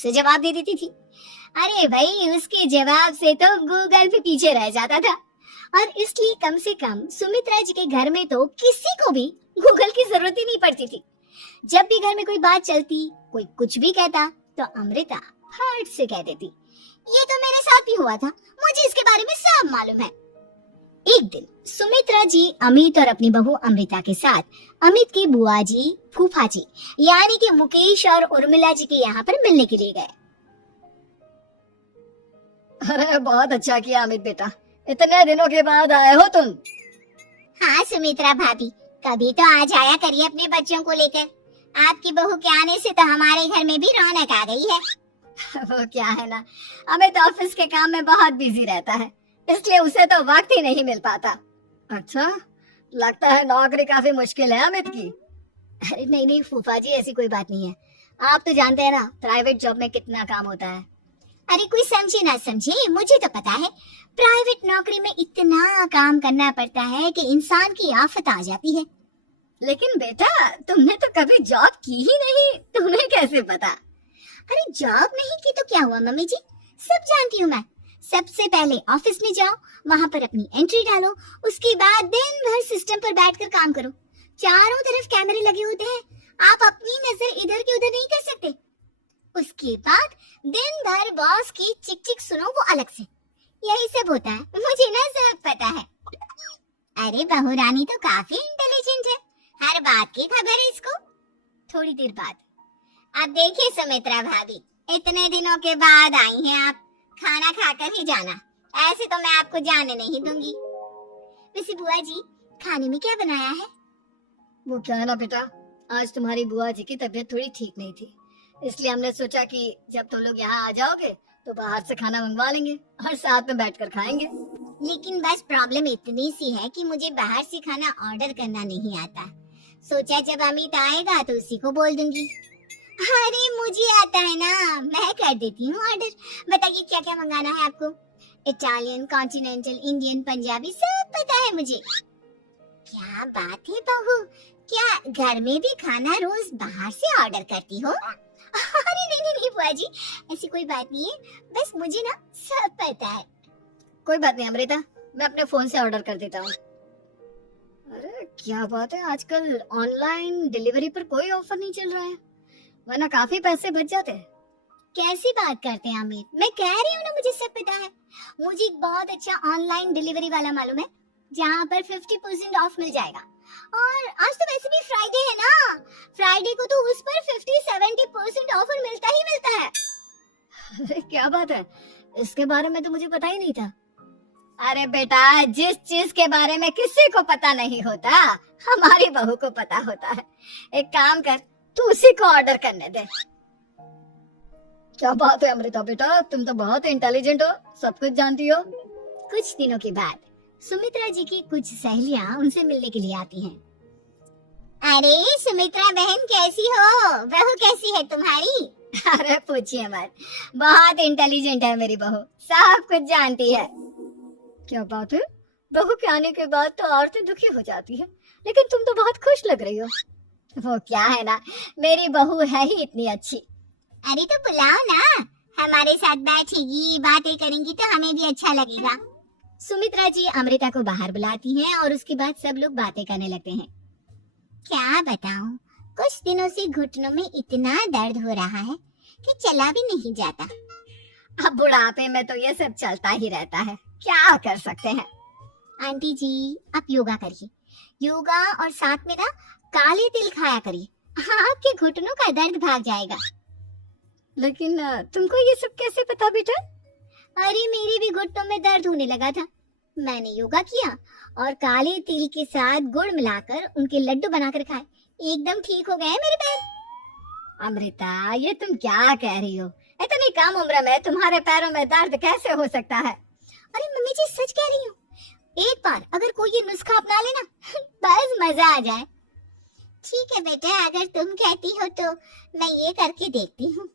से जवाब दे देती थी। अरे भाई, उसके जवाब से तो गूगल भी पीछे रह जाता था। और इसलिए कम से कम सुमित्रा जी के घर में तो किसी को भी गूगल की जरूरत ही नहीं पड़ती थी। जब भी घर में कोई बात चलती, कोई कुछ भी कहता, तो अमृता फट से कह देती, ये तो मेरे साथ भी हुआ था, मुझे इसके बारे में सब मालूम है। एक दिन सुमित्रा जी अमित और अपनी बहू अमृता के साथ अमित के बुआ जी, फूफा जी यानी कि मुकेश और उर्मिला जी के यहाँ पर मिलने के लिए गए। अरे बहुत अच्छा किया अमित बेटा, इतने दिनों के बाद आए हो तुम। हाँ सुमित्रा भाभी, कभी तो आ जाया करिए अपने बच्चों को लेकर। आपकी बहू के आने से तो हमारे घर में भी रौनक आ गई है। वो क्या है ना, अमित ऑफिस के काम में बहुत बिजी रहता है, इसलिए उसे तो वक्त ही नहीं मिल पाता। अच्छा, लगता है नौकरी काफी मुश्किल है अमित की। अरे नहीं नहीं फूफा जी, ऐसी कोई बात नहीं है। आप तो जानते हैं ना प्राइवेट जॉब में कितना काम होता है। अरे कोई समझे ना समझे, मुझे तो पता है प्राइवेट नौकरी में इतना काम करना पड़ता है कि इंसान की आफत आ जाती है। लेकिन बेटा, तुमने तो कभी जॉब की ही नहीं, तुम्हें कैसे पता? अरे जॉब नहीं की तो क्या हुआ मम्मी जी, सब जानती हूँ मैं। सबसे पहले ऑफिस में जाओ, वहाँ पर अपनी एंट्री डालो, उसके बाद दिन भर सिस्टम पर बैठकर काम करो। चारों तरफ कैमरे लगे होते हैं, आप अपनी नजर इधर की उधर नहीं कर सकते। उसके बाद दिन भर बॉस की चिक चिक सुनो, वो अलग से। यही सब होता है, मुझे ना सब पता है। अरे बहू रानी तो काफी इंटेलिजेंट है, हर बात की खबर है इसको। थोड़ी देर बाद, अब देखिए सुमित्रा भाभी, इतने दिनों के बाद आई हैं आप, खाना खाकर ही जाना, ऐसे तो मैं आपको जाने नहीं दूंगी। वैसे बुआ जी, खाने में क्या बनाया है? वो क्या है ना बेटा, आज तुम्हारी बुआ जी की तबीयत थोड़ी ठीक नहीं थी, इसलिए हमने सोचा कि जब तुम लोग यहाँ आ जाओगे तो बाहर से खाना मंगवा लेंगे और साथ में बैठकर खाएंगे। लेकिन बस प्रॉब्लम इतनी सी है कि मुझे बाहर से खाना ऑर्डर करना नहीं आता। सोचा जब अमित आएगा तो उसी को बोल दूंगी। अरे मुझे आता है ना, मैं कर देती हूँ ऑर्डर। बताइए क्या क्या मंगाना है आपको? इटालियन, कॉन्टिनेंटल, इंडियन, पंजाबी, सब पता है मुझे। क्या बात है बहू, क्या घर में भी खाना रोज बाहर से ऑर्डर करती हो? अरे नहीं नहीं बुआ जी, ऐसी कोई बात नहीं है, बस मुझे ना सब पता है। कोई बात नहीं अमृता, मैं अपने फोन से ऑर्डर कर देता हूँ। अरे क्या बात है, आजकल ऑनलाइन डिलीवरी पर कोई ऑफर नहीं चल रहा है, वरना काफी पैसे बच जाते हैं। कैसी बात करते हैं अमित, मैं कह रही हूँ ना मुझे सब पता है। मुझे एक बहुत अच्छा ऑनलाइन डिलीवरी वाला मालूम है, जहाँ पर 50% ऑफ मिल जाएगा। और आज तो वैसे भी फ्राइडे है ना, फ्राइडे को तो उस पर 50-70% ऑफर मिलता ही मिलता है। अरे क्या बात है, इसके बारे में तो मुझे पता ही नहीं था। अरे बेटा, जिस चीज के बारे में किसी को पता नहीं होता, हमारी बहू को पता होता है। एक काम कर, तू उसी को ऑर्डर करने दे। क्या बात है अमृता बेटा, तुम तो बहुत इंटेलिजेंट हो, सब कुछ जानती हो। कुछ दिनों के बाद सुमित्रा जी की कुछ सहेलियां उनसे मिलने के लिए आती हैं। अरे सुमित्रा बहन कैसी हो, बहू कैसी है तुम्हारी? अरे पूछिए मत, बहुत इंटेलिजेंट है मेरी बहू, सब कुछ जानती है। क्या बात है, बहू के आने के बाद तो औरतें दुखी हो जाती है, लेकिन तुम तो बहुत खुश लग रही हो। वो क्या है ना, मेरी बहू है ही इतनी अच्छी। अरे तो बुलाओ ना, हमारे साथ बैठेगी, बातें करेंगी तो हमें भी अच्छा लगेगा। सुमित्रा जी अमृता को बाहर बुलाती हैं और उसके बाद सब लोग बातें करने लगते हैं। क्या बताऊं, कुछ दिनों से घुटनों में इतना दर्द हो रहा है कि चला भी नहीं जाता। अब बुढ़ापे में तो ये सब चलता ही रहता है, क्या कर सकते हैं। आंटी जी आप योगा करिए, योगा और साथ में ना काले तिल खाया करिए, आपके घुटनों का दर्द भाग जाएगा। लेकिन तुमको ये सब कैसे पता बेटा? अरे मेरे भी घुटनों में दर्द होने लगा था, मैंने योगा किया और काले तिल के साथ गुड़ मिलाकर उनके लड्डू बनाकर खाए, एकदम ठीक हो गए मेरे पैर। अमृता, ये तुम क्या कह रही हो, इतनी कम उम्र में तुम्हारे पैरों में दर्द कैसे हो सकता है? अरे मम्मी जी सच कह रही हूँ, एक बार अगर कोई ये नुस्खा अपना लेना बस मजा आ जाए। ठीक है बेटा, अगर तुम कहती हो तो मैं ये करके देखती हूँ।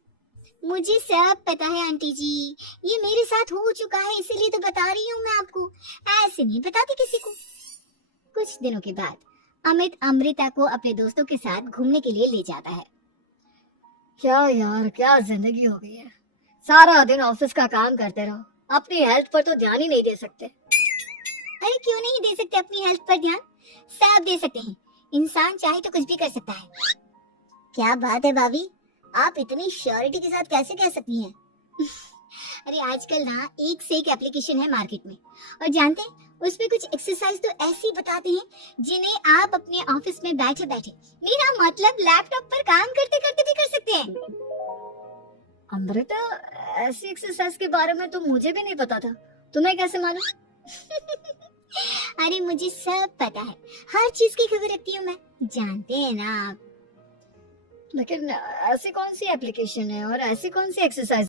मुझे सब पता है आंटी जी, ये मेरे साथ हो चुका है, इसीलिए तो बता रही हूँ मैं आपको, ऐसे नहीं बताती किसी को। कुछ दिनों के बाद अमित अमृता को अपने दोस्तों के साथ घूमने के लिए ले जाता है। क्या यार, क्या जिंदगी हो गई है। सारा दिन ऑफिस का काम करते रहो, अपनी हेल्थ पर तो ध्यान ही नहीं दे सकते। अरे क्यों नहीं दे सकते अपनी हेल्थ पर ध्यान? सब दे सकते हैं। इंसान चाहे तो कुछ भी कर सकता है। क्या बात है भाभी, आप इतनी श्योरिटी के साथ कैसे कह सकती हैं? अरे आजकल ना एक से एक एप्लीकेशन है मार्केट में, और जानते हैं उसमें कुछ एक्सरसाइज तो ऐसी बताते हैं जिन्हें आप अपने ऑफिस में बैठे बैठे, मेरा मतलब लैपटॉप पर काम करते करते भी कर सकते हैं। अमृता, ऐसी एक्सरसाइज के बारे में तो मुझे भी नहीं पता था, तुम्हें कैसे मालूम? अरे मुझे सब पता है, हर चीज की खबर रखती हूँ मैं, जानते हैं ना आप। लेकिन ऐसी कौन सी एप्लीकेशन है और ऐसी कौन सी एक्सरसाइज